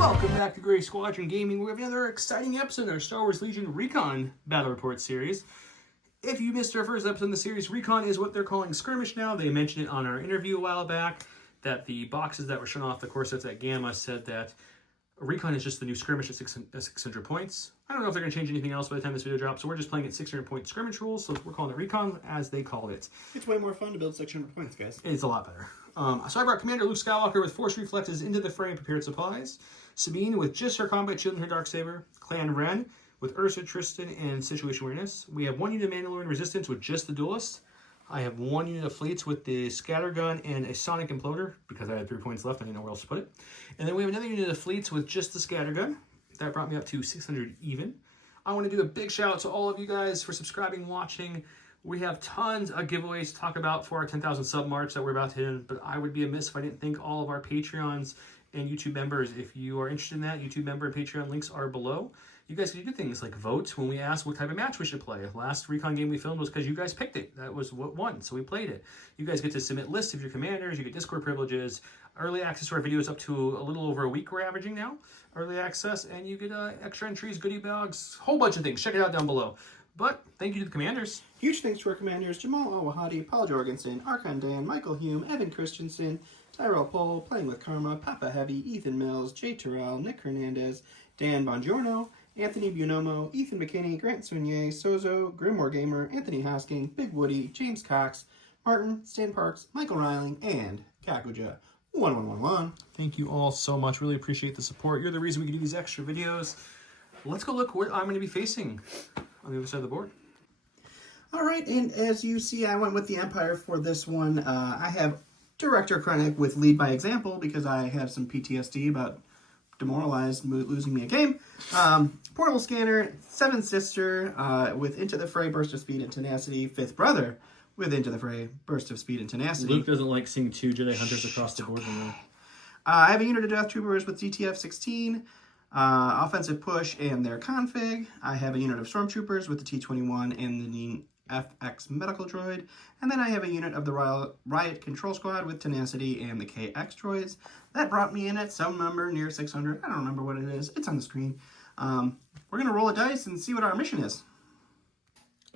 Welcome back to Gray Squadron Gaming. We have another exciting episode in our Star Wars Legion Recon Battle Report series. If you missed our first episode in the series, Recon is what they're calling Skirmish now. They mentioned it on our interview a while back, that the boxes that were shown off the core sets at Gamma said that Recon is just the new Skirmish at 600 points. I don't know if they're going to change anything else by the time this video drops, so we're just playing at 600-point Skirmish rules, so we're calling it Recon as they called it. It's way more fun to build 600 points, guys. It's a lot better. So I brought Commander Luke Skywalker with Force Reflexes into the fray and prepared supplies. Sabine with just her combat shield and her Darksaber. Clan Ren with Ursa, Tristan, and Situation Awareness. We have one unit of Mandalorian Resistance with just the Duelist. I have one unit of Fleets with the Scattergun and a Sonic Imploder, because I had 3 points left, I didn't know where else to put it. And then we have another unit of Fleets with just the Scattergun. That brought me up to 600 even. I want to do a big shout out to all of you guys for subscribing, watching. We have tons of giveaways to talk about for our 10,000 sub march that we're about to hit, but I would be amiss if I didn't thank all of our Patreons and YouTube members. If you are interested in that, YouTube member and Patreon links are below. You guys can do things like vote when we ask what type of match we should play. Last Recon game we filmed was because you guys picked it. That was what won, so we played it. You guys get to submit lists of your commanders, you get Discord privileges, early access to our videos up to a little over a week we're averaging now, early access, and you get extra entries, goodie bags, whole bunch of things. Check it out down below. But thank you to the commanders. Huge thanks to our commanders, Jamal Al-Wahadi, Paul Jorgensen, Archon Dan, Michael Hume, Evan Christensen, Tyrell Pohl, Playing with Karma, Papa Heavy, Ethan Mills, Jay Terrell, Nick Hernandez, Dan Bongiorno, Anthony Buonomo, Ethan McKinney, Grant Sounier, Sozo, Grimoire Gamer, Anthony Hosking, Big Woody, James Cox, Martin, Stan Parks, Michael Riling, and Kakuja 1111. Thank you all so much. Really appreciate the support. You're the reason we can do these extra videos. Let's go look what I'm going to be facing on the other side of the board. All right, and as you see, I went with the Empire for this one. I have Director Krennic with Lead by Example because I have some PTSD about demoralized losing me a game. Portable Scanner, Seven Sister with Into the Fray, Burst of Speed and Tenacity. Fifth Brother with Into the Fray, Burst of Speed and Tenacity. Luke doesn't like seeing two Jedi Hunters across the board. I have a unit of Death Troopers with DTF 16. Offensive Push and their config. I have a unit of Stormtroopers with the T-21 and the FX Medical Droid. And then I have a unit of the Riot Control Squad with Tenacity and the KX Droids. That brought me in at some number near 600. I don't remember what it is. It's on the screen. We're going to roll a dice and see what our mission is.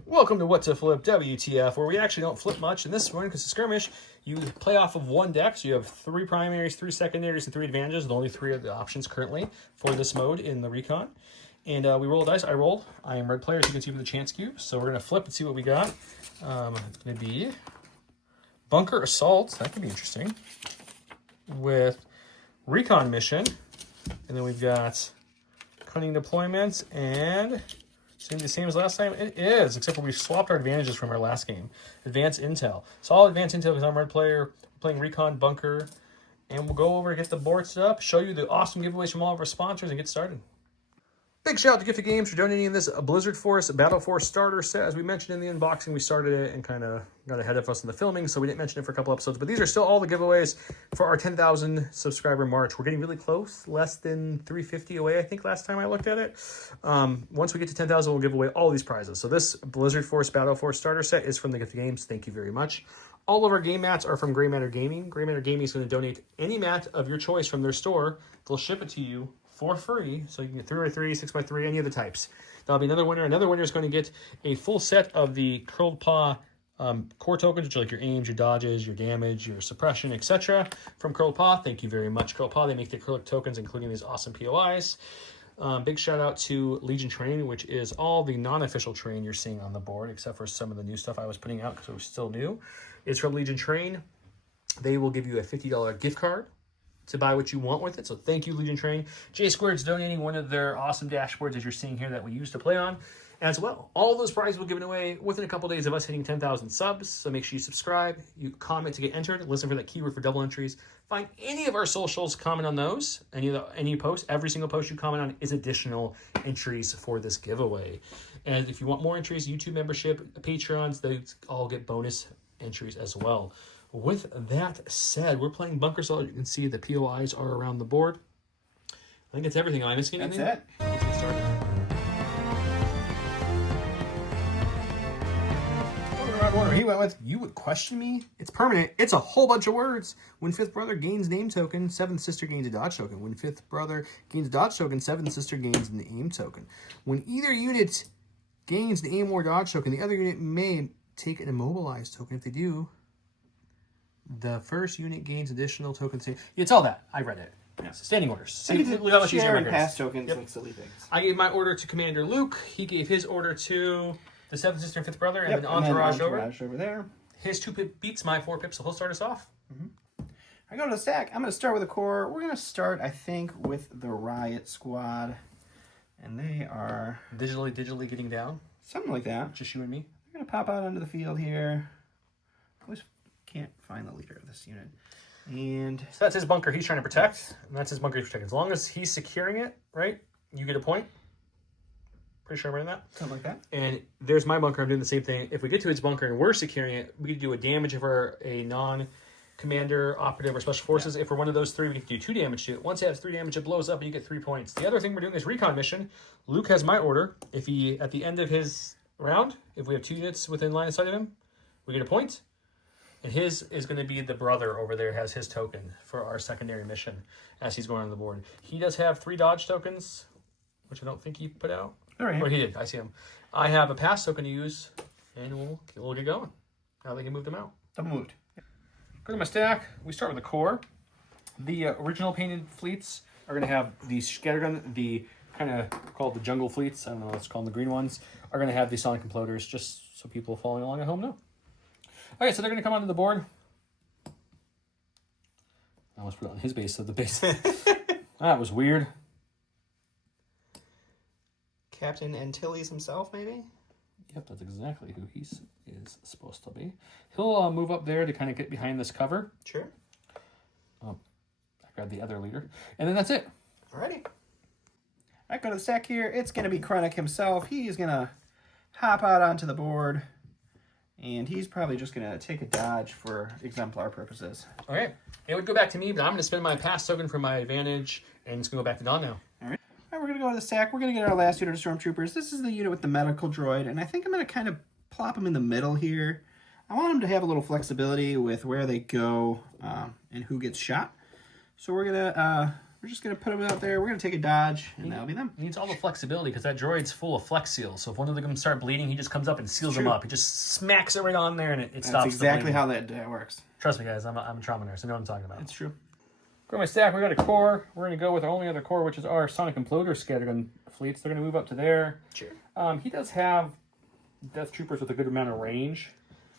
Welcome to What to Flip WTF, where we actually don't flip much. In this one, because it's skirmish, you play off of one deck, so you have 3 primaries, 3 secondaries, and 3 advantages. The only 3 of the options currently for this mode in the Recon. And we roll a dice. I rolled. I am red player, as you can see from the chance cube. So we're going to flip and see what we got. It's going to be Bunker Assault. That could be interesting. With Recon Mission. And then we've got Cunning Deployments and... It's going to be the same as last time? It is, except for we swapped our advantages from our last game. Advanced Intel. So I'll Advanced Intel because I'm red player. We're playing Recon Bunker. And we'll go over, get the board set up, show you the awesome giveaways from all of our sponsors, and get started. Big shout out to Gifted Games for donating this Blizzard Force Battle Force starter set. As we mentioned in the unboxing, we started it and kind of got ahead of us in the filming, so we didn't mention it for a couple episodes. But these are still all the giveaways for our 10,000 subscriber march. We're getting really close, less than 350 away, I think, last time I looked at it. Once we get to 10,000, we'll give away all these prizes. So this Blizzard Force Battle Force starter set is from the Gifted Games. Thank you very much. All of our game mats are from Gray Matter Gaming. Gray Matter Gaming is going to donate any mat of your choice from their store. They'll ship it to you for free, so you can get 3x3, 6x3, any of the types. That'll be another winner. Another winner is going to get a full set of the Curled Paw core tokens, which are like your aims, your dodges, your damage, your suppression, etc. from Curled Paw. Thank you very much, Curled Paw. They make the acrylic tokens, including these awesome POIs. Big shout out to Legion Train, which is all the non-official train you're seeing on the board, except for some of the new stuff I was putting out because it was still new. It's from Legion Train. They will give you a $50 gift card to buy what you want with it. So thank you, Legion Train. J Squared's donating one of their awesome dashboards, as you're seeing here, that we use to play on as well. All those prizes will be given away within a couple days of us hitting 10,000 subs. So make sure you subscribe, you comment to get entered, listen for that keyword for double entries. Find any of our socials, comment on those. Any post, every single post you comment on is additional entries for this giveaway. And if you want more entries, YouTube membership, Patreons, they all get bonus entries as well. With that said, we're playing Bunker Assault. You can see the POIs are around the board. I think that's everything. Am I missing anything? That's it. Let's get started. corner. He went with, you would question me? It's permanent. It's a whole bunch of words. When fifth brother gains name token, seventh sister gains a dodge token. When fifth brother gains a dodge token, seventh sister gains an aim token. When either unit gains an aim or dodge token, the other unit may take an immobilized token. If they do, the first unit gains additional tokens. It's all that. I read it. Yeah. Standing orders. See, look how much easier share my and grades. pass tokens like silly things. I gave my order to Commander Luke. He gave his order to the seventh sister and fifth brother, and then entourage over there. His 2 pip beats my 4 pips, so he'll start us off. I go to the stack. I'm going to start with a core. We're going to start, I think, with the Riot Squad. And they are... Digitally getting down. Something like that. Just you and me. They're going to pop out onto the field here. I always can't find the leader of this unit. And... So that's his bunker he's trying to protect. And that's his bunker he's protecting. As long as he's securing it, right, you get a point. Pretty sure I'm running that. Something like that. And there's my bunker. I'm doing the same thing. If we get to his bunker and we're securing it, we can do a damage if we're a non-commander, operative, or special forces. Yeah. If we're one of those 3, we can do 2 damage to it. Once it has 3 damage, it blows up and you get 3 points. The other thing we're doing is Recon mission. Luke has my order. If he, at the end of his round, if we have 2 units within line of sight of him, we get a point. And his is going to be the brother over there has his token for our secondary mission as he's going on the board. He does have 3 dodge tokens, which I don't think he put out. All right. Or he did. I see him. I have a pass token to use, and we'll get going. Now they can move them out. Double moved. Go to my stack. We start with the core. The original painted fleets are going to have the scattergun, the kind of called the jungle fleets. I don't know what's called the green ones. Are going to have the sonic imploders, just so people following along at home know. Okay, so they're going to come onto the board. I almost put it on his base, so the base. That was weird. Captain Antilles himself, maybe? Yep, that's exactly who he is supposed to be. He'll move up there to kind of get behind this cover. Sure. Oh, I grabbed the other leader. And then that's it. Alrighty. I go to the stack here. It's going to be Krennic himself. He's going to hop out onto the board. And he's probably just going to take a dodge for exemplar purposes. Okay. It would go back to me, but I'm going to spend my pass token for my advantage. And it's going to go back to Don now. Alright. We're going to go to the stack. We're going to get our last unit of Stormtroopers. This is the unit with the medical droid, and I think I'm going to kind of plop them in the middle here. I want them to have a little flexibility with where they go and who gets shot. So we're just going to put them out there. We're going to take a dodge, and that'll be them. He needs all the flexibility because that droid's full of flex seals. So if one of them start bleeding, he just comes up and seals them up. He just smacks it right on there, and it stops. That's exactly how that works. Trust me, guys. I'm a trauma nurse. I know what I'm talking about. It's true. Go to my stack. We got a core. We're going to go with our only other core, which is our Sonic Imploder Scattergun fleets. They're going to move up to there. Sure. He does have Death Troopers with a good amount of range.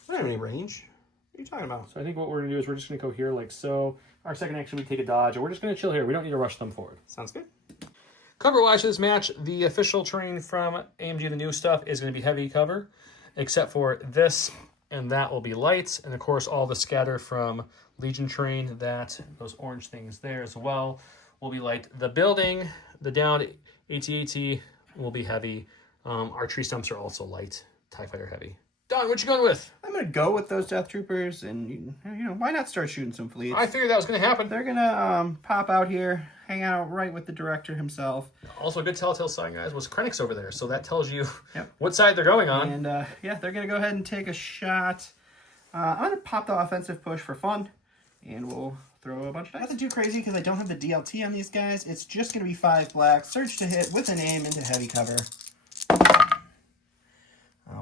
I don't have any range. What are you talking about? So I think what we're going to do is we're just going to go here like so. Our second action, we take a dodge, and we're just going to chill here. We don't need to rush them forward. Sounds good. Cover-wise for this match, the official terrain from AMG, the new stuff, is going to be heavy cover, except for this, and that will be light. And, of course, all the scatter from Legion terrain, those orange things there as well, will be light. The building, the downed AT-AT will be heavy. Our tree stumps are also light. TIE Fighter heavy. Don, what you going with? I'm going to go with those Death Troopers, and, why not start shooting some fleets? I figured that was going to happen. They're going to pop out here, hang out right with the director himself. Also, a good telltale sign, guys, was Krennic's over there, so that tells you what side they're going on. And, they're going to go ahead and take a shot. I'm going to pop the offensive push for fun, and we'll throw a bunch of dice. Nothing too crazy, because I don't have the DLT on these guys. It's just going to be 5 black, surge to hit with an aim into heavy cover.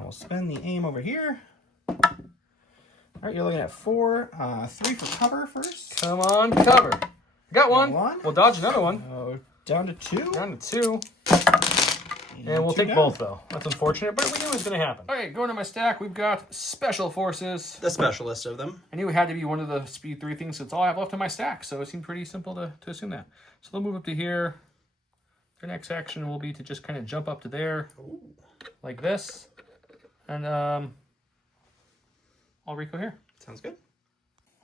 We'll spend the aim over here. All right, you're looking at 4. 3 for cover first. Come on, cover. Got one. We'll dodge another one. Down to 2. Down to 2. And we'll take both, though. That's unfortunate, but we knew it was going to happen. All right, going to my stack, we've got Special Forces. The specialist of them. I knew it had to be one of the Speed 3 things. That's all I have left in my stack, so it seemed pretty simple to assume that. So they'll move up to here. Their next action will be to just kind of jump up to there, like this. And I'll Rico here. Sounds good.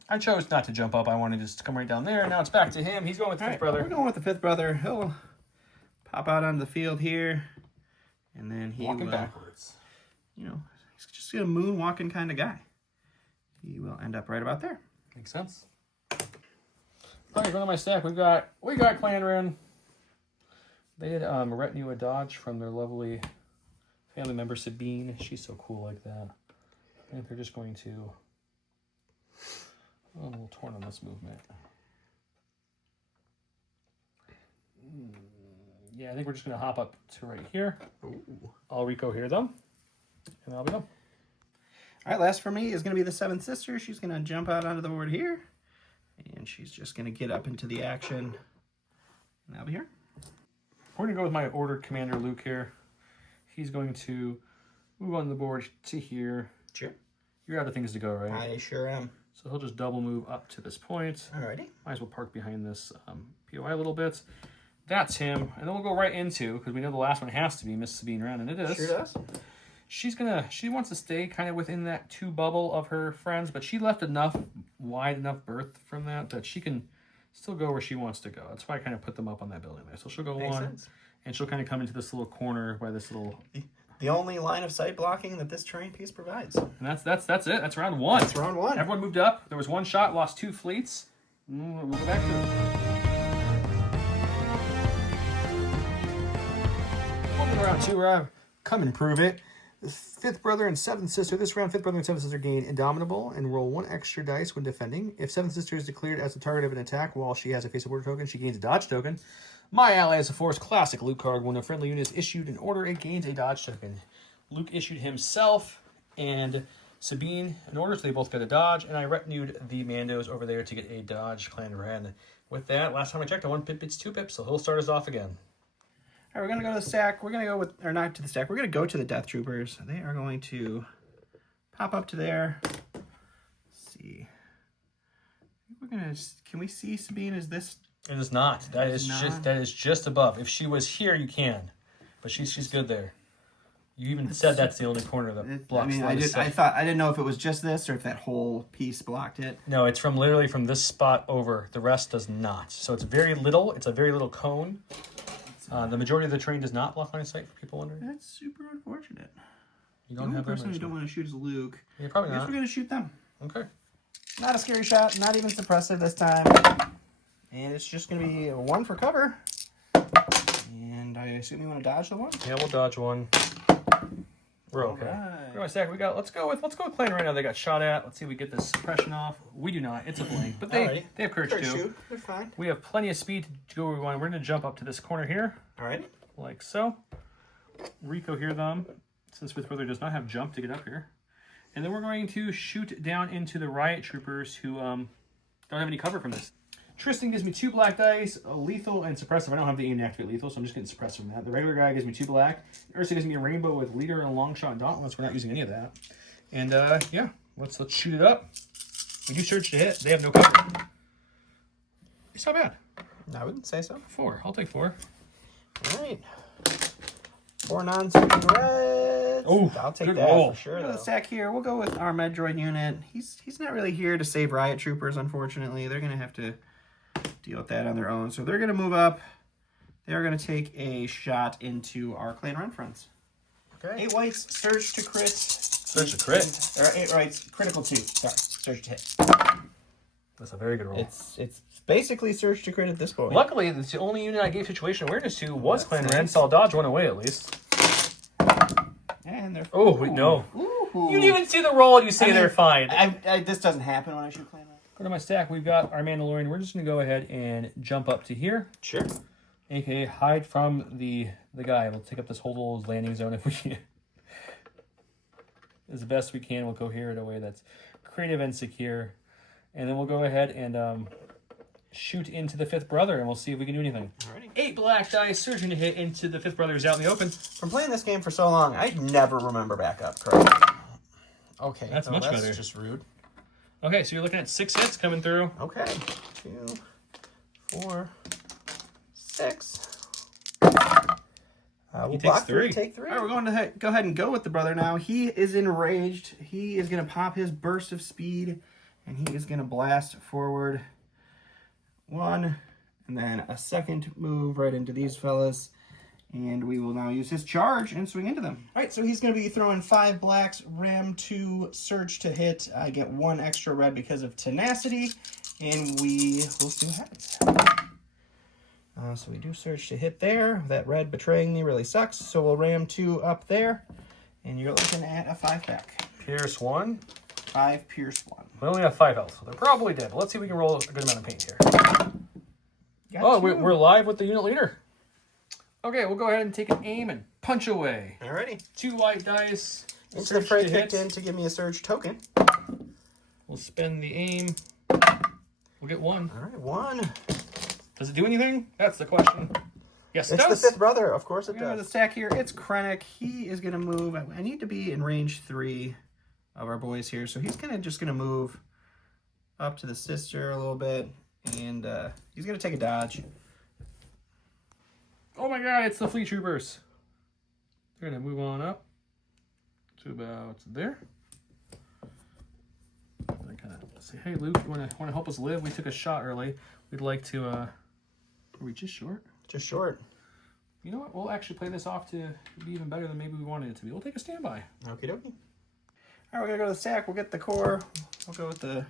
I chose not to jump up. I wanted to just come right down there. Now it's back to him. He's going with the fifth brother. We're going with the fifth brother. He'll pop out onto the field here. And then he walking backwards. He's just a moonwalking kind of guy. He will end up right about there. Makes sense. All right, going to my stack. We got Clan Rune. They had retinue a dodge from their lovely family member Sabine. She's so cool like that. I think they're just going to... Oh, I'm a little torn on this movement. Yeah, I think we're just going to hop up to right here. Ooh. I'll Rico here, though. And that'll be done. All right, last for me is going to be the Seventh Sister. She's going to jump out onto the board here. And she's just going to get up into the action. And I'll be here. We're going to go with my ordered Commander Luke here. He's going to move on the board to here. Sure. You're out of things to go, right? I sure am. So he'll just double move up to this point. Alrighty. Might as well park behind this POI a little bit. That's him. And then we'll go right into, because we know the last one has to be Miss Sabine Wren, and it is. Sure does. She wants to stay kind of within that 2 bubble of her friends, but she left wide enough berth from that she can still go where she wants to go. That's why I kind of put them up on that building there. So she'll go Makes on, sense. and she'll kind of come into this little corner by this little... The only line of sight blocking that this terrain piece provides. And that's it. That's round 1. That's round 1. Everyone moved up. There was 1 shot, lost 2 fleets. We'll go back to it. Welcome to round 2, Rob. Come and prove it. The 5th brother and 7th sister. This round, 5th brother and 7th sister gain Indomitable and roll 1 extra dice when defending. If 7th sister is declared as the target of an attack while she has a face of order token, she gains a dodge token. My ally has a Force Classic Luke card. When a friendly unit is issued an order, it gains a dodge token. Luke issued himself and Sabine an order, so they both got a dodge, and I retinued the mandos over there to get a dodge Clan Wren. With that, last time I checked, 1 pip, it's 2 pips, so he'll start us off again. All right, we're going to go to the stack. We're going to go with, or not to the stack, we're going to go to the Death Troopers. They are going to pop up to there. Let's see. We're going to, can we see Sabine? Is this? It is not. That is just above. If she was here, you can. But she's good there. You even said that's the only corner that blocks. I didn't know if it was just this or if that whole piece blocked it. No, it's from literally from this spot over. The rest does not. So it's very little. It's a very little cone. The majority of the terrain does not block line of sight, for people wondering. That's super unfortunate. You don't have the person you don't want to shoot is Luke. Yeah, probably I guess not. we're going to shoot them. Okay. Not a scary shot. Not even suppressive this time. And it's just going to be a 1 for cover. And I assume you want to dodge the 1? Yeah, we'll dodge 1. We're okay. Right. Go a sec. Let's go with Clan right now. They got shot at. Let's see if we get this suppression off. We do not. It's a blank. But they have courage too. Shoot. They're fine. We have plenty of speed to go where we want. We're going to jump up to this corner here. All right. Like so. Rico here, since 5th brother does not have jump to get up here. And then we're going to shoot down into the riot troopers who don't have any cover from this. Tristan gives me 2 black dice, a lethal and suppressive. I don't have the aim to activate lethal, so I'm just getting suppressive from that. The regular guy gives me 2 black. Ursa gives me a rainbow with leader and a long shot and dauntless. We're not using any of that. And yeah, let's shoot it up. We do surge to hit. They have no cover. It's not bad. I wouldn't say so. 4. I'll take 4. All right. 4 non-sweeping reds. Oh, I'll take good that roll. for sure. The stack here. We'll go with our Medroid unit. He's not really here to save riot troopers, unfortunately. They're going to have to deal with that on their own. So they're going to move up. They're going to take a shot into our Clan Wren friends. Okay. 8 whites, surge to crit. Surge to crit? Or 8 whites, critical 2. Sorry, surge to hit. That's a very good roll. It's basically surge to crit at this point. Luckily, it's the only unit I gave situation awareness to was Clan Wren, so I'll dodge 1 away at least. And they're... Oh, wait, no. Ooh. You didn't even see the roll and you say they're fine. This doesn't happen when I shoot Clan Wren. Go to my stack. We've got our Mandalorian. We're just going to go ahead and jump up to here. Sure. AKA hide from the guy. We'll take up this whole little landing zone if we can. As best we can, we'll go here in a way that's creative and secure. And then we'll go ahead and shoot into the 5th brother, and we'll see if we can do anything. Alrighty. 8 black dice, surging to hit into the 5th brother who's out in the open. From playing this game for so long, I never remember backup, correct? Okay. That's much better. That's just rude. Okay, so you're looking at 6 hits coming through. Okay. 2, 4, 6. We'll takes 3. Take 3. All right, we're going to go ahead and go with the brother now. He is enraged. He is going to pop his burst of speed, and he is going to blast forward 1, and then a second move right into these fellas. And we will now use his charge and swing into them. All right, so he's going to be throwing 5 blacks, ram 2, surge to hit. I get 1 extra red because of tenacity, and we will see what happens. So we do surge to hit there. That red betraying me really sucks, so we'll ram 2 up there, and you're looking at a 5 back. Pierce 1. 5 Pierce 1. We only have 5 health, so they're probably dead. But let's see if we can roll a good amount of paint here. Got 2. We're live with the unit leader. Okay, we'll go ahead and take an aim and punch away. Alrighty. 2 white dice. Into the fray kicked in to give me a surge token. We'll spend the aim. We'll get 1. All right, 1. Does it do anything? That's the question. Yes, it does. It's the 5th brother. Of course it We're going to does. the stack here. It's Krennic. He is going to move. I need to be in range 3 of our boys here. So he's just going to move up to the sister a little bit. And he's going to take a dodge. Oh my god, it's the Fleet Troopers. They're going to move on up to about there. I kind of say, hey Luke, you want to help us live? We took a shot early. We'd like to, are we just short? Just short. You know what? We'll actually play this off to be even better than maybe we wanted it to be. We'll take a standby. Okie dokie. All right, we're going to go to the stack. We'll get the core. We'll go with the...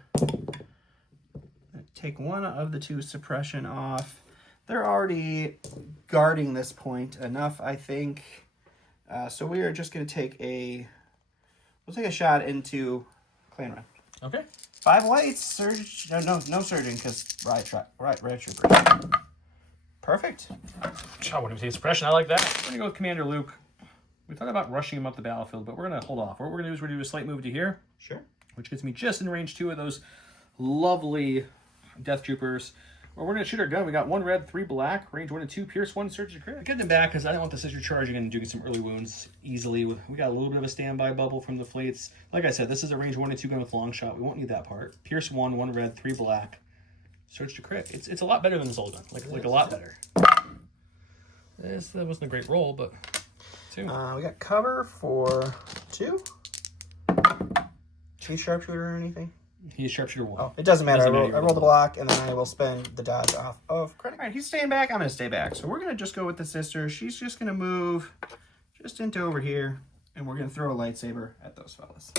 Take one of the 2 suppression off. They're already guarding this point enough, I think. So we are just going to take a... We'll take a shot into Clan Run. Okay. 5 whites. Surge... No surging because riot troopers. Perfect. I wouldn't say suppression. I like that. We're going to go with Commander Luke. We thought about rushing him up the battlefield, but we're going to hold off. What we're going to do is we're going to do a slight move to here. Sure. Which gets me just in range 2 of those lovely Death Troopers. Well, we're going to shoot our gun. We got 1 red, 3 black, range 1 and 2, pierce 1, surge to crit. Getting them back because I don't want the sister charging and doing some early wounds easily. We got a little bit of a standby bubble from the fleets. Like I said, this is a range 1 and 2 gun with long shot. We won't need that part. Pierce 1, 1 red, 3 black, surge to crit. It's a lot better than this old gun. Like a lot better. That wasn't a great roll, but 2. We got cover for 2. Chief sharpshooter or anything? He's sharpshooter 1. Oh, it doesn't matter. Doesn't I matter. roll the block, and then I will spend the dodge off of Krennic. All right, he's staying back. I'm going to stay back. So we're going to just go with the sister. She's just going to move just into over here, and we're going to throw a lightsaber at those fellas.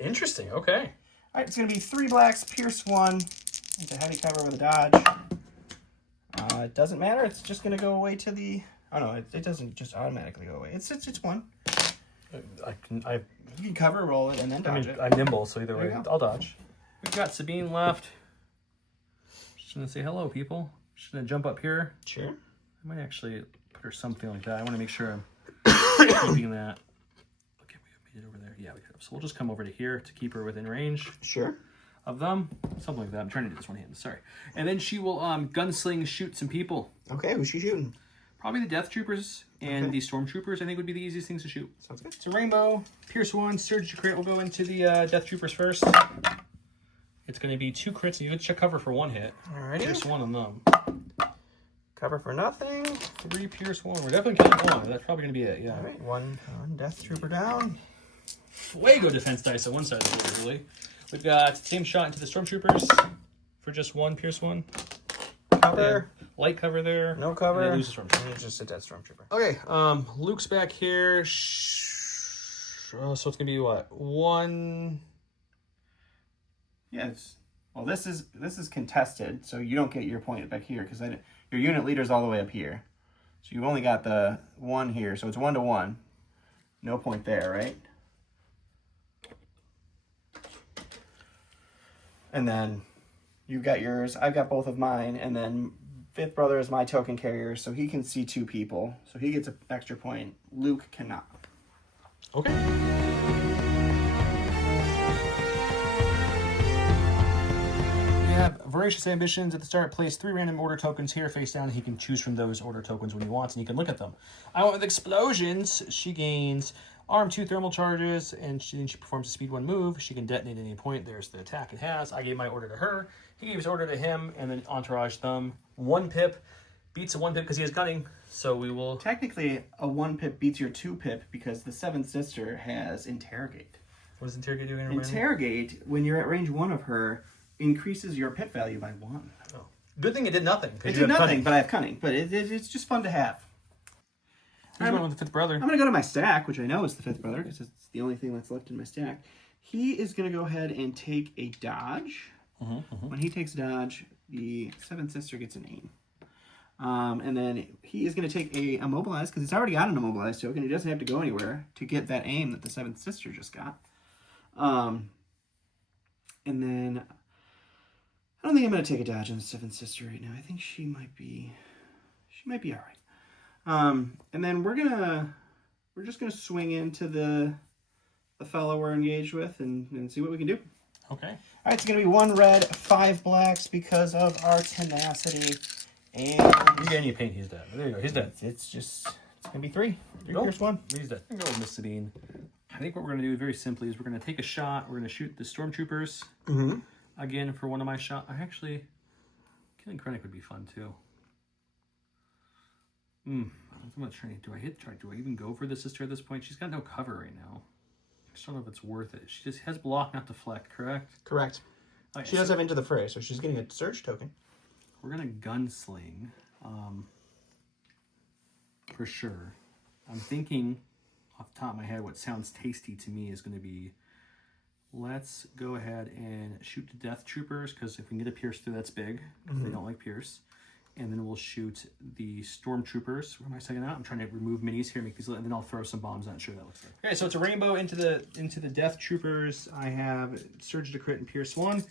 Interesting. Okay. All right, it's going to be 3 blacks, pierce 1, into heavy cover with a dodge. It doesn't matter. It's just going to go away to the... Oh, no, it doesn't just automatically go away. It's 1. You can cover, roll it, and then dodge it. I'm nimble, so either There way, you go. I'll dodge. We've got Sabine left. Just gonna say hello, people. Just gonna jump up here. Sure. I might actually put her something like that. I want to make sure I'm keeping that. Okay, we made it over there. Yeah, we could have. So we'll just come over to here to keep her within range Sure. of them. Something like that. I'm trying to do this one hand. Sorry. And then she will gunsling shoot some people. Okay, who's she shooting? Probably the Death Troopers and the Stormtroopers, I think, would be the easiest things to shoot. Sounds good. It's a rainbow. Pierce 1, surge to crit. We'll go into the Death Troopers first. It's going to be 2 crits. You check cover for 1 hit. Alrighty. Pierce 1 on them. Cover for nothing. 3 pierce 1. We're definitely counting 1. That's probably going to be it, yeah. All right, one Death Trooper down. Fuego defense dice on one side of the board, really. We've got same shot into the Stormtroopers for just 1, pierce 1. Cover. Light cover there. No cover. And then lose the Stormtrooper. And it's just a Death Stormtrooper. Okay, Luke's back here. So it's gonna be what? 1. Yeah, well, this is contested, so you don't get your point back here because your unit leader's all the way up here. So you've only got the 1 here, so it's 1 to 1. No point there, right? And then you got yours. I've got both of mine, and then 5th brother is my token carrier, so he can see 2 people, so he gets an extra point. Luke cannot. Okay. We have Voracious Ambitions at the start. Place 3 random order tokens here face down. He can choose from those order tokens when he wants, and he can look at them. I went with Explosions. She gains arm 2 thermal charges, and then she performs a speed 1 move. She can detonate at any point. There's the attack it has. I gave my order to her. He gave his order to him, and then entourage them. 1 pip. Beats a 1 pip because he has gunning, so we will... Technically, a 1 pip beats your 2 pip because the 7th sister has Interrogate. What does Interrogate do? Interrogate, when you're at range 1 of her, increases your pip value by 1. Oh. Good thing it did nothing. It did nothing, but I have cunning. But it's just fun to have. Who's going with the 5th brother? I'm going to go to my stack, which I know is the 5th brother, because it's the only thing that's left in my stack. He is going to go ahead and take a dodge. When he takes a dodge, the 7th sister gets an aim. And then he is going to take a immobilize, because he's already got an immobilize token. He doesn't have to go anywhere to get that aim that the 7th sister just got. And then I don't think I'm going to take a dodge on the 7th Sister right now. I think she might be all right. And then we're just gonna swing into the fellow we're engaged with and see what we can do. Okay. All right, it's gonna be 1 red, 5 blacks because of our tenacity. And You get any paint, he's dead. There you go, he's dead. it's gonna be 3. Go. Here's 1. He's dead. Go with Miss Sabine. I think what we're gonna do very simply is we're gonna take a shot. We're gonna shoot the stormtroopers again for one of my shots. I actually killing Krennic would be fun too. I'm not trying. Do I even go for the sister at this point? She's got no cover right now. I just don't know if it's worth it. She just has block, not deflect, correct? Correct. Okay, She does have Into the Fray, so she's getting a surge token. We're gonna gunsling, for sure. I'm thinking off the top of my head, what sounds tasty to me is going to be, let's go ahead and shoot the Death Troopers, because if we can get a Pierce through, that's big. They don't like Pierce. And then we'll shoot the Stormtroopers. Where am I saying that? I'm trying to remove minis here, make these, and then I'll throw some bombs on. Sure, that looks like. Okay, so it's a rainbow into the Death Troopers. I have Surge to Crit and Pierce 1.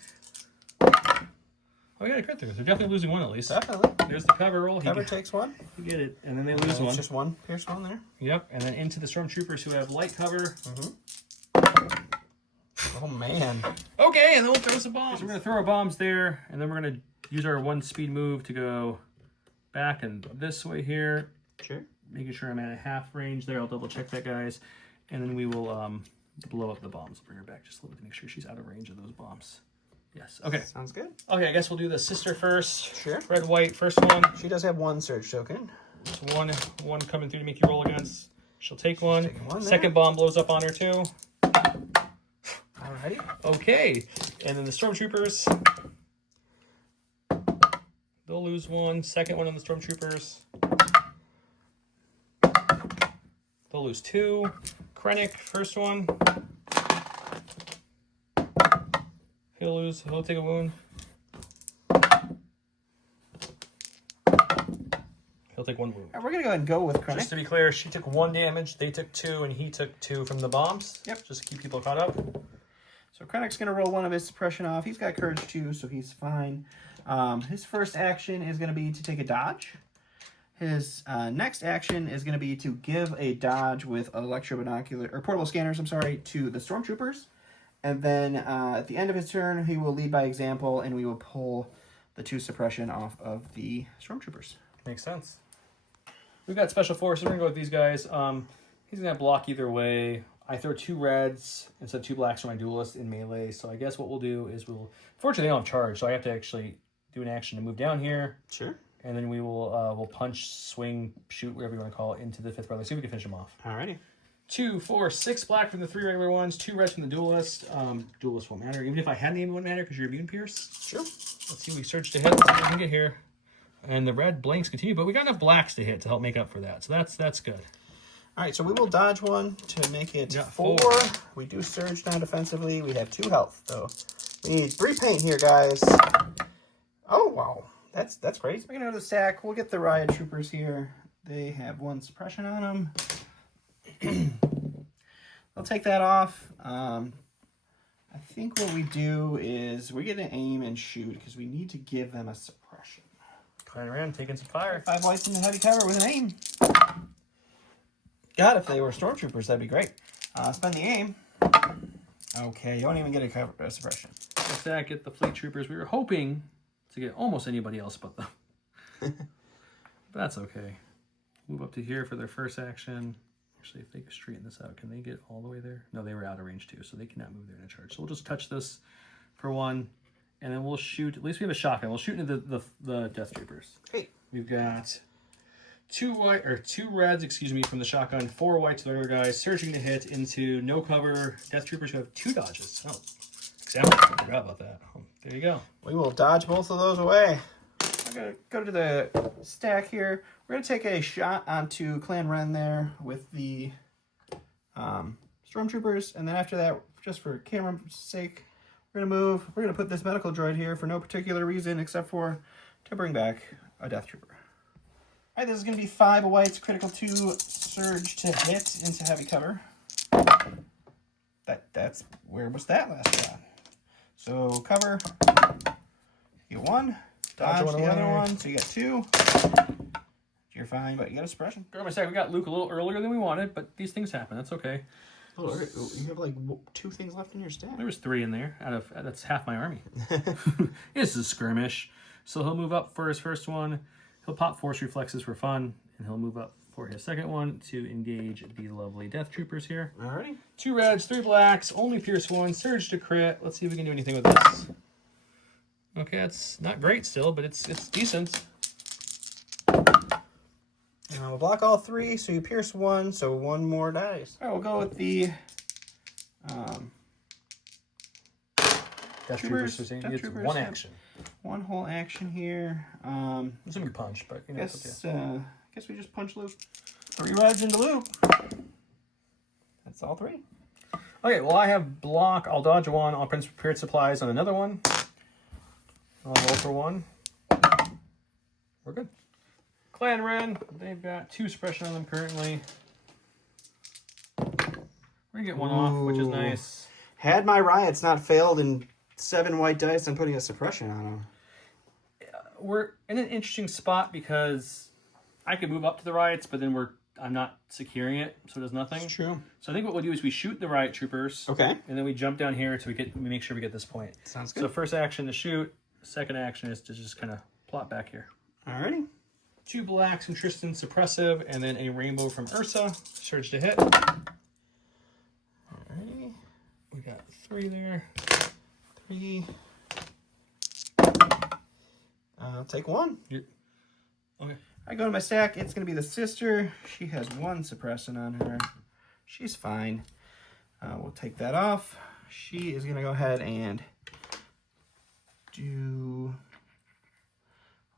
Oh, we got a crit through. They're definitely losing 1 at least. Definitely. There's the cover roll. Cover takes 1. You get it, and then they lose 1. It's just 1. Pierce 1 there. Yep, and then into the Stormtroopers who have light cover. Oh, man. Okay, and then we'll throw some bombs. So we're going to throw our bombs there, and then we're going to use our 1 speed move to go back and this way here. Sure. Making sure I'm at a half range there. I'll double check that, guys. And then we will blow up the bombs. I'll bring her back just a little bit to make sure she's out of range of those bombs. Yes. Okay. Sounds good. Okay, I guess we'll do the sister first. Sure. Red, white, first one. She does have 1 surge token. So one coming through to make you roll against. She'll take one. taking 1 there. Second bomb blows up on her too. Alrighty. Okay. And then the Stormtroopers. They'll lose 1. Second one on the Stormtroopers. They'll lose 2. Krennic, first one. He'll take a wound. He'll take 1 wound. Right, we're gonna go ahead and go with Krennic. Just to be clear, she took 1 damage, they took 2, and he took 2 from the bombs. Yep. Just to keep people caught up. So Krennic's going to roll 1 of his suppression off. He's got courage 2, so he's fine. His first action is going to be to take a dodge. His next action is going to be to give a dodge with electrobinocular or portable scanners, to the Stormtroopers. And then at the end of his turn, he will lead by example, and we will pull the 2 suppression off of the Stormtroopers. Makes sense. We've got special forces. We're going to go with these guys. He's going to block either way. I throw 2 reds instead of 2 blacks for my duelist in melee. So I guess what we'll do is fortunately, they don't have charge, so I have to actually do an action to move down here. Sure. And then we will we'll punch, swing, shoot, whatever you want to call it, into the 5th brother. See if we can finish him off. Alrighty. 2, 4, 6 black from the 3 regular ones, 2 reds from the duelist. Duelist won't matter. Even if I had name, it wouldn't matter because you're immune pierce. Sure. Let's see, we surge to hit. Let's see if we can get here. And the red blanks continue, but we got enough blacks to hit to help make up for that. So that's good. Alright, so we will dodge 1 to make it 4. We do surge down defensively. We have 2 health, though. We need 3 paint here, guys. Oh, wow. That's great. So we're going to go to the stack. We'll get the Riot Troopers here. They have 1 suppression on them. I'll take that off. I think what we do is we get to aim and shoot because we need to give them a suppression. Clan around, taking some fire. 5 whites in the heavy cover with an aim. God, if they were Stormtroopers, that'd be great. Spend the aim. Okay, you don't even get a suppression. With that, get the fleet troopers. We were hoping to get almost anybody else but them. But that's okay. Move up to here for their first action. Actually, if they could straighten this out, can they get all the way there? No, they were out of range too, so they cannot move there in a charge. So we'll just touch this for 1, and then we'll shoot. At least we have a shotgun. We'll shoot into the Death Troopers. Hey. We've got 2 reds, from the shotgun, 4 white to the other guys, surging to hit into no cover. Death Troopers who have 2 dodges. Oh, example. I forgot about that. Oh, there you go. We will dodge both of those away. I'm going to go to the stack here. We're going to take a shot onto Clan Ren there with the Stormtroopers. And then after that, just for camera's sake, we're going to move. We're going to put this medical droid here for no particular reason except for to bring back a Death Trooper. All right, this is going to be 5 whites, critical 2, surge to hit into heavy cover. That's where was that last shot? So cover. You get 1. Dodge the other one. So you got 2. You're fine, but you got a suppression. Grab my stack. We got Luke a little earlier than we wanted, but these things happen. That's okay. Oh, you have like 2 things left in your stack. There was 3 in there. That's half my army. This is a skirmish. So he'll move up for his first one. He'll pop Force Reflexes for fun, and he'll move up for his second one to engage the lovely Death Troopers here. Alrighty. 2 reds, 3 blacks, only Pierce 1, Surge to crit. Let's see if we can do anything with this. Okay, that's not great still, but it's decent. We'll block all 3, so you pierce 1, so 1 more dice. All right, we'll go with the Death Troopers, it's Troopers, 1 action. 1 whole action here. It's gonna be punch, but you know, Guess we just punch Luke. 3 reds into Luke. That's all 3. Okay, well I have block. I'll dodge 1. I'll print prepared supplies on another one. I'll roll for 1. We're good. Clan Ren, they've got 2 suppression on them currently. We're gonna get 1 off, which is nice. Had my riots not failed in 7 white dice, I'm putting a suppression on them. We're in an interesting spot because I could move up to the riots, but then I'm not securing it, so it does nothing. It's true. So I think what we'll do is we shoot the riot troopers. Okay. And then we jump down here to we make sure we get this point. Sounds good. So first action to shoot, second action is to just kind of plot back here. Alrighty. 2 blacks and Tristan suppressive, and then a rainbow from Ursa. Surge to hit. Alrighty. We got 3 there. 3. I'll take 1. Okay. I go to my stack. It's going to be the sister. She has 1 suppressant on her. She's fine. We'll take that off. She is going to go ahead and do...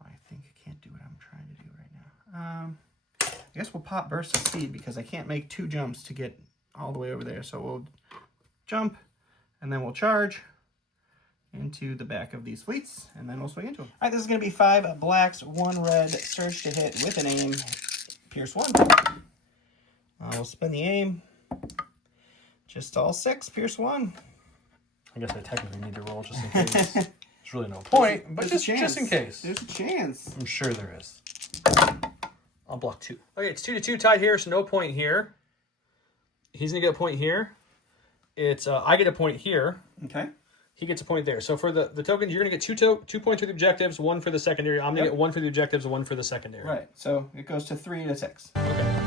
I think I can't do what I'm trying to do right now. I guess we'll pop Burst of Speed because I can't make 2 jumps to get all the way over there. So we'll jump, and then we'll charge into the back of these fleets, and then we'll swing into them. All right, this is going to be 5 blacks, 1 red, surge to hit with an aim, pierce 1. We'll spin the aim. Just all 6, pierce 1. I guess I technically need to roll just in case. There's really no point, but just in case. There's a chance. I'm sure there is. I'll block 2. Okay, it's 2-2 tied here, so no point here. He's going to get a point here. It's I get a point here. Okay. He gets a point there. So for the tokens, you're going to get 2 points for the objectives, 1 for the secondary. I'm going to get 1 for the objectives, 1 for the secondary. Right. So it goes to 3 to 6. Okay.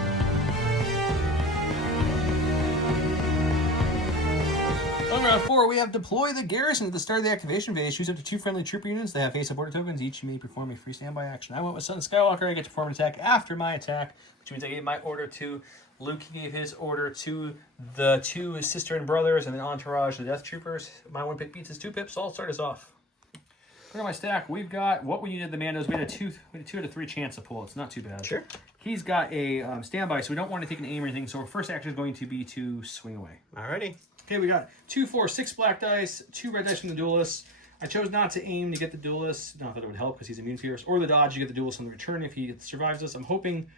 On round 4, we have deploy the garrison at the start of the activation phase. Choose up to 2 friendly trooper units that have face-up order tokens. Each may perform a free standby action. I went with Son Skywalker. I get to perform an attack after my attack, which means I gave my order to Luke. He gave his order to the 2 sister and brothers, and then entourage the Death Troopers. My 1 pip beats his 2 pips, so I'll start us off. Look at my stack. We've got what we needed the mandos. We had a 2 out of 3 chance to pull. It's not too bad. Sure. He's got a standby, so we don't want to take an aim or anything. So our first action is going to be to swing away. Alrighty. Okay, we got 2, 4, 6 black dice, 2 red dice from the duelist. I chose not to aim to get the duelist. Not that it would help because he's immune fierce. Or the dodge, you get the duelist on the return if he survives us. I'm hoping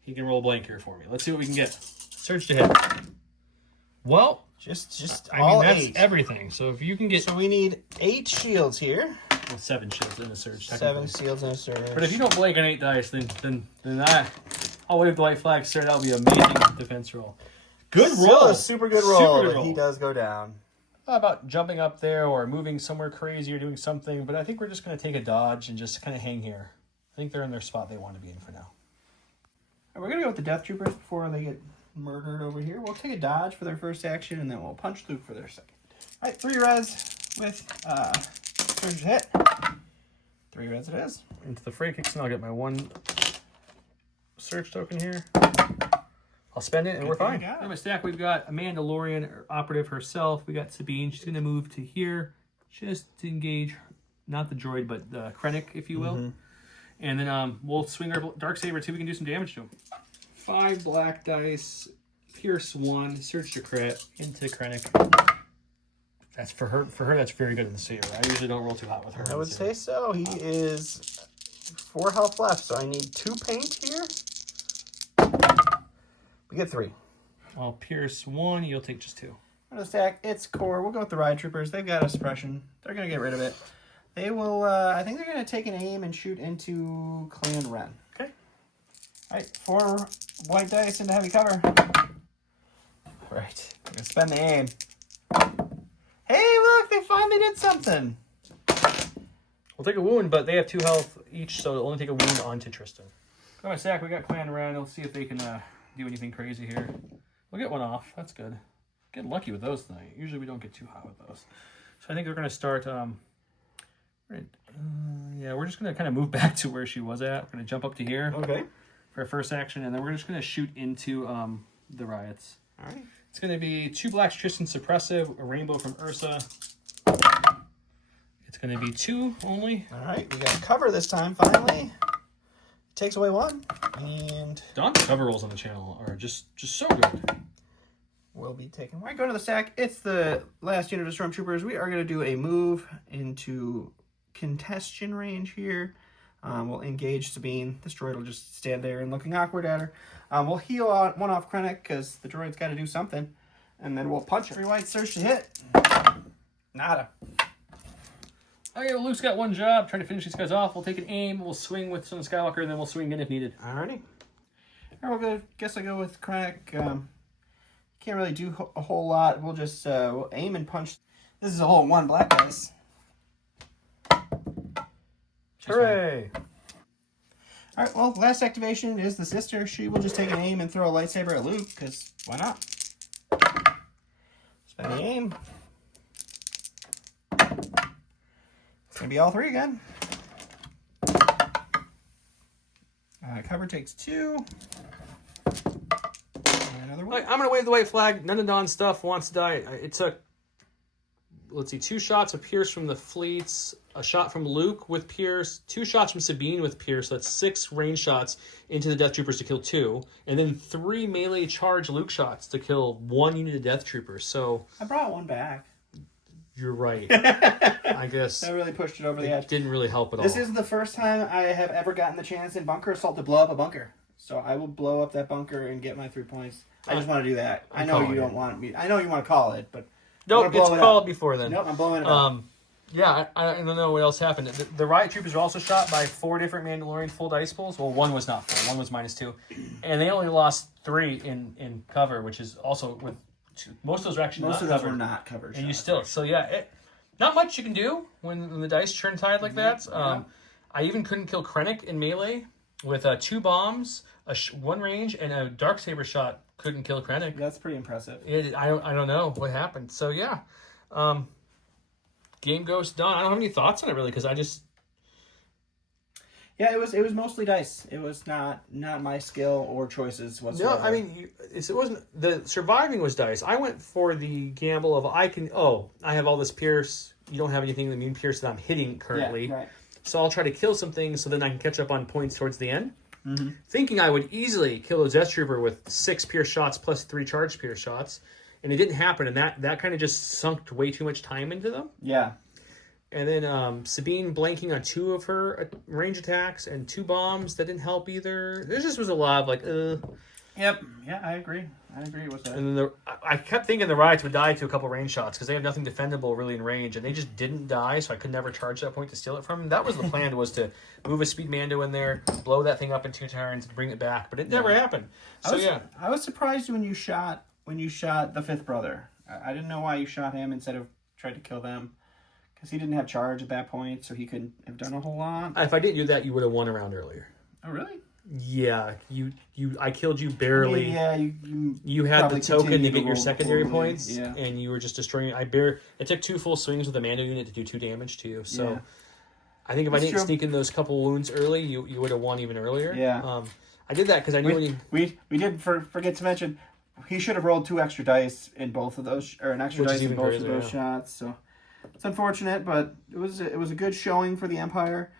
he can roll a blank here for me. Let's see what we can get. Surge to hit. Well, Just I all mean, that's 8. everything. So if you can get... So we need 8 shields here. Well, 7 shields in a surge. 7 shields and a surge. But if you don't blank on 8 dice, then I'll wave the white flag, sir. That'll be an amazing defense roll. Good roll. Still a super good roll, Super good but roll. he does go down. Thought about jumping up there or moving somewhere crazy or doing something, but I think we're just going to take a dodge and just kind of hang here. I think they're in their spot they want to be in for now. We're going to go with the Death Troopers before they get murdered over here. We'll take a dodge for their first action, and then we'll punch Luke for their second. All right, 3 res with surge to hit. 3 res it is. Into the fray kicks, and I'll get my 1 search token here. I'll spend it, and we're fine. In my stack, we've got a Mandalorian operative herself. We got Sabine. She's going to move to here just to engage, not the droid, but the Krennic, if you will. Mm-hmm. And then we'll swing our Darksaber, too. We can do some damage to him. 5 black dice, pierce 1, search to crit, into Krennic. That's for her. For her, that's very good in the seer. I usually don't roll too hot with her. I would say so. He is 4 health left, so I need 2 paint here. We get 3. I'll pierce 1. You'll take just 2. On the stack, it's core. We'll go with the Riot Troopers. They've got a suppression. They're going to get rid of it. They will, I think they're going to take an aim and shoot into Clan Ren. Okay. All right, 4 white dice into heavy cover. All right, I'm going to spend the aim. Hey, look, they finally did something. We'll take a wound, but they have 2 health each, so they'll only take a wound onto Tristan. Go on, Stack. We got Clan Ren. Let's see if they can do anything crazy here. We'll get one off. That's good. Getting lucky with those tonight. Usually we don't get too hot with those. So I think we're going to start... yeah, we're just going to kind of move back to where she was at. We're going to jump up to here. Okay. For our first action, and then we're just going to shoot into the riots. All right. It's going to be 2 blacks, Tristan Suppressive, a rainbow from Ursa. It's going to be 2 only. All right, we got cover this time, finally. Takes away 1. And Don's cover rolls on the channel are just so good. we'll be taking... All right, go to the stack. It's the last unit of Stormtroopers. We are going to do a move into contention range here. We'll engage Sabine. This droid will just stand there and looking awkward at her. We'll heal one off Krennic because the droid's got to do something. And then we'll punch every white surge to hit. Nada. Okay, well, Luke's got one job. Try to finish these guys off. We'll take an aim. We'll swing with some Skywalker, and then we'll swing again if needed. Alrighty. All right, guess I go with Krennic. Can't really do a whole lot. We'll just we'll aim and punch. This is a whole 1 black dice. Hooray! All right, well, last activation is the sister. She will just take an aim and throw a lightsaber at Luke, because why not? Spend the aim. It's going to be all 3 again. Cover takes 2. And another one. I'm going to wave the white flag. None of Don's stuff wants to die. It took, let's see, 2 shots of Pierce from the fleets, a shot from Luke with Pierce, 2 shots from Sabine with Pierce. So that's 6 range shots into the Death Troopers to kill 2. And then 3 melee charge Luke shots to kill 1 unit of Death Troopers. So I brought 1 back. You're right. I guess That really pushed it over the edge. didn't really help at all. This is the first time I have ever gotten the chance in Bunker Assault to blow up a bunker. So I will blow up that bunker and get my 3 points. I just want to do that. I know you don't want me. I know you want to call it, but nope, it's called before then. Nope, I'm blowing it up. Yeah, I don't know what else happened. The Riot Troopers were also shot by 4 different Mandalorian full dice pulls. Well, 1 was not full. 1 was -2. And they only lost 3 in cover, which is also with... Most of those are actually Most not of those covered. were not covered. And you still... So, yeah, not much you can do when the dice turn tide like that. I even couldn't kill Krennic in melee with 2 bombs, 1 range, and a Darksaber shot. Couldn't kill Krennic. That's pretty impressive. I don't know what happened. So, yeah. Game goes done. I don't have any thoughts on it, really, because I just... Yeah, it was mostly dice. It was not my skill or choices whatsoever. No, I mean, it wasn't... The surviving was dice. I went for the gamble of, I have all this Pierce. You don't have anything immune Pierce that I'm hitting currently. Yeah, right. So I'll try to kill some things so then I can catch up on points towards the end. Mm-hmm. Thinking I would easily kill a Death Trooper with 6 Pierce shots plus 3 charged Pierce shots. And it didn't happen, and that kind of just sunk way too much time into them. Yeah. And then Sabine blanking on 2 of her range attacks and 2 bombs. That didn't help either. There just was a lot of like, Yep. Yeah, I agree. With that. And then I kept thinking the Riots would die to a couple range shots because they have nothing defendable really in range, and they just didn't die, so I could never charge that point to steal it from them. That was the plan, was to move a speed Mando in there, blow that thing up in 2 turns, and bring it back. But it never happened. So I was surprised when you shot the 5th brother. I didn't know why you shot him instead of tried to kill them. Because he didn't have charge at that point, so he couldn't have done a whole lot. If I didn't do that, you would have won a round earlier. Oh, really? Yeah, I killed you barely. I mean, yeah, you had the token to get your secondary poorly, points, yeah. And you were just destroying. It took 2 full swings with the Mando unit to do 2 damage to you. So, I think if I didn't sneak in those couple wounds early, you would have won even earlier. Yeah. I did that because I knew we did forget to mention he should have rolled 2 extra dice in both of those, or an extra dice in both of those shots. So it's unfortunate, but it was a good showing for the Empire.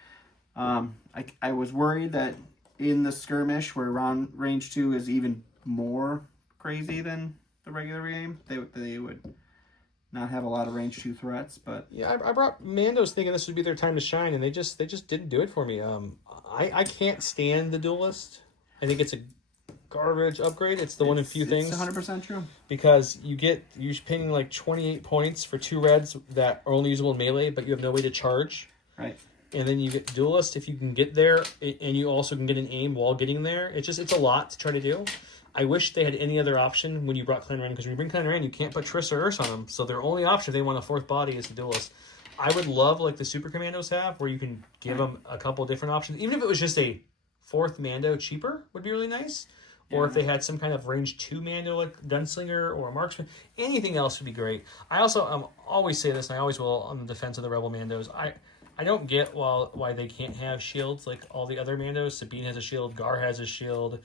I was worried that in the skirmish where range 2 is even more crazy than the regular game, they would not have a lot of range 2 threats. But yeah, I brought Mandos thinking this would be their time to shine, and they just didn't do it for me. I can't stand the Duelist. I think it's a garbage upgrade. It's the one of few things. It's 100% true. Because you're paying like 28 points for 2 reds that are only usable in melee, but you have no way to charge. Right. And then you get duelist if you can get there, and you also can get an aim while getting there. It's a lot to try to do. I wish they had any other option when you brought Clan Ren, because when you bring Clan Ren, you can't put Triss or Urs on them. So their only option if they want a 4th body is the duelist. I would love like the Super Commandos have, where you can give them a couple different options. Even if it was just a 4th Mando cheaper, would be really nice. Or if they had some kind of range 2 Mando, like Gunslinger or a Marksman, anything else would be great. I also always say this, and I always will on the defense of the Rebel Mandos. I don't get why they can't have shields like all the other Mandos. Sabine has a shield. Gar has a shield.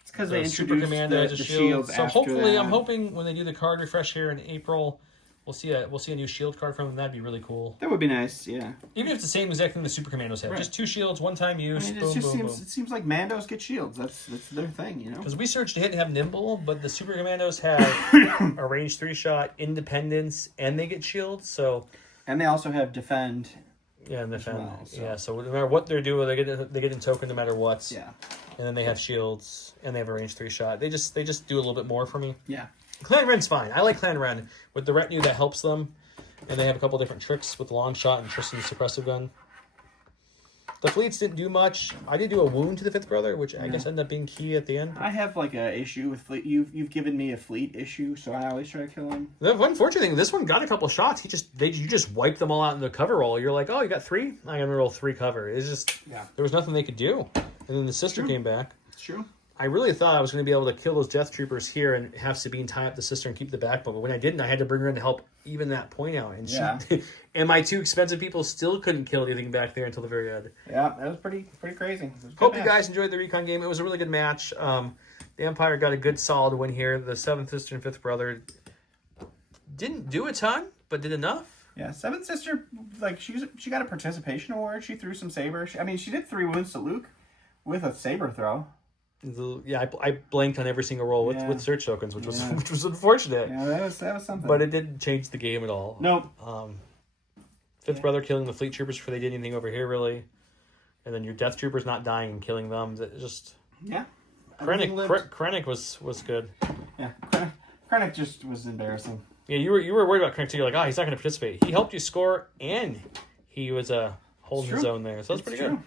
It's because they Super introduced Commando has a the shield. shields So after hopefully, that. I'm hoping when they do the card refresh here in April, we'll see a new shield card from them. That'd be really cool. That would be nice, yeah. Even if it's the same exact thing the Super Commandos have, just 2 shields, 1-time use. I mean, boom, boom, boom. it seems like Mandos get shields. That's their thing, you know. Because we searched to hit and have nimble, but the Super Commandos have a range 3 shot, independence, and they get shields. So And they also have defend. yeah, and defend. well, so. Yeah, so no matter what they're doing, they get in token no matter what. Yeah. And then they have shields, and they have a range 3 shot. They just do a little bit more for me. Yeah. Clan Ren's fine. I like Clan Ren with the retinue that helps them, and they have a couple different tricks with the long shot and Tristan's suppressive gun. The fleets didn't do much. I did do a wound to the 5th brother, which I guess ended up being key at the end. I have like a issue with fleet. You've given me a fleet issue, so I always try to kill him. The unfortunate thing, this one got a couple shots. You just wiped them all out in the cover roll. You're like, oh, you got 3? I'm gonna roll 3 cover. It's just there was nothing they could do. And then the sister came back. It's true. I really thought I was going to be able to kill those Death Troopers here and have Sabine tie up the sister and keep the backbone. But when I didn't, I had to bring her in to help even that point out. And she, and my 2 expensive people still couldn't kill anything back there until the very end. Yeah, that was pretty crazy. Hope you guys enjoyed the Recon game. It was a really good match. The Empire got a good solid win here. The 7th sister and 5th brother didn't do a ton, but did enough. Yeah, 7th sister, like she got a participation award. She threw some saber. She did 3 wounds to Luke with a saber throw. Yeah, I blanked on every single roll with search tokens, which was unfortunate. Yeah, that was something. But it didn't change the game at all. Nope. 5th brother killing the fleet troopers before they did anything over here, really. And then your Death Troopers not dying and killing them. Just Krennic was good. Yeah, Krennic just was embarrassing. Yeah, you were worried about Krennic too. You're like, he's not going to participate. He helped you score, and he was holding his own there. So that's pretty good.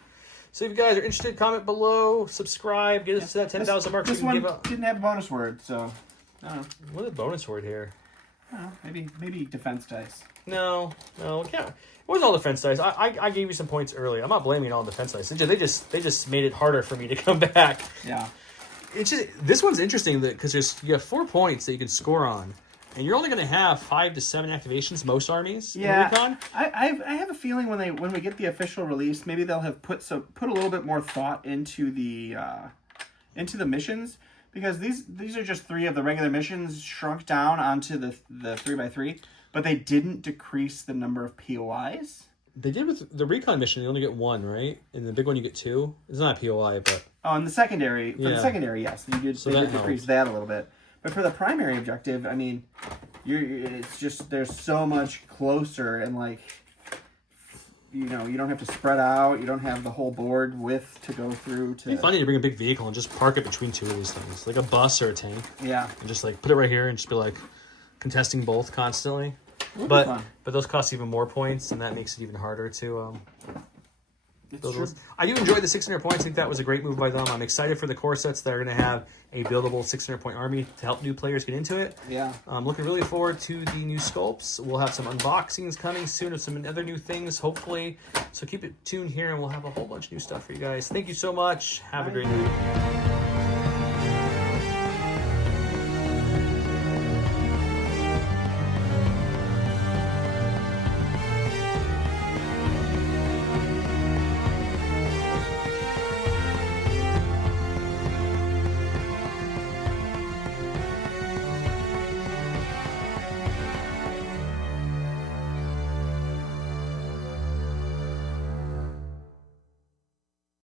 So if you guys are interested, comment below, subscribe, get us to that 10,000 mark. This one didn't have a bonus word, so I don't know. What's the bonus word here? I don't know, maybe defense dice. No, yeah. It wasn't all defense dice. I gave you some points early. I'm not blaming it all on defense dice. They just made it harder for me to come back. Yeah. It's just, this one's interesting because you have 4 points that you can score on. And you're only going to have 5 to 7 activations, most armies in Recon. I have a feeling when we get the official release, maybe they'll have put a little bit more thought into the missions, because these are just 3 of the regular missions shrunk down onto the 3x3, but they didn't decrease the number of POIs. They did with the Recon mission. You only get 1, right? And the big one you get 2. It's not a POI, but and the secondary the secondary, yes, they did decrease that a little bit. But for the primary objective, I mean, it's just there's so much closer, and like, you don't have to spread out. You don't have the whole board width to go through. It'd be funny to bring a big vehicle and just park it between 2 of these things, like a bus or a tank. Yeah. And just like put it right here and just be like contesting both constantly. But those cost even more points, and that makes it even harder to. I do enjoy the 600 points. I think that was a great move by them. I'm excited for the core sets that are going to have a buildable 600 point army to help new players get into it. Yeah. I'm looking really forward to the new sculpts. We'll have some unboxings coming soon of some other new things, hopefully. So keep it tuned here, and we'll have a whole bunch of new stuff for you guys. Thank you so much. Have a great night.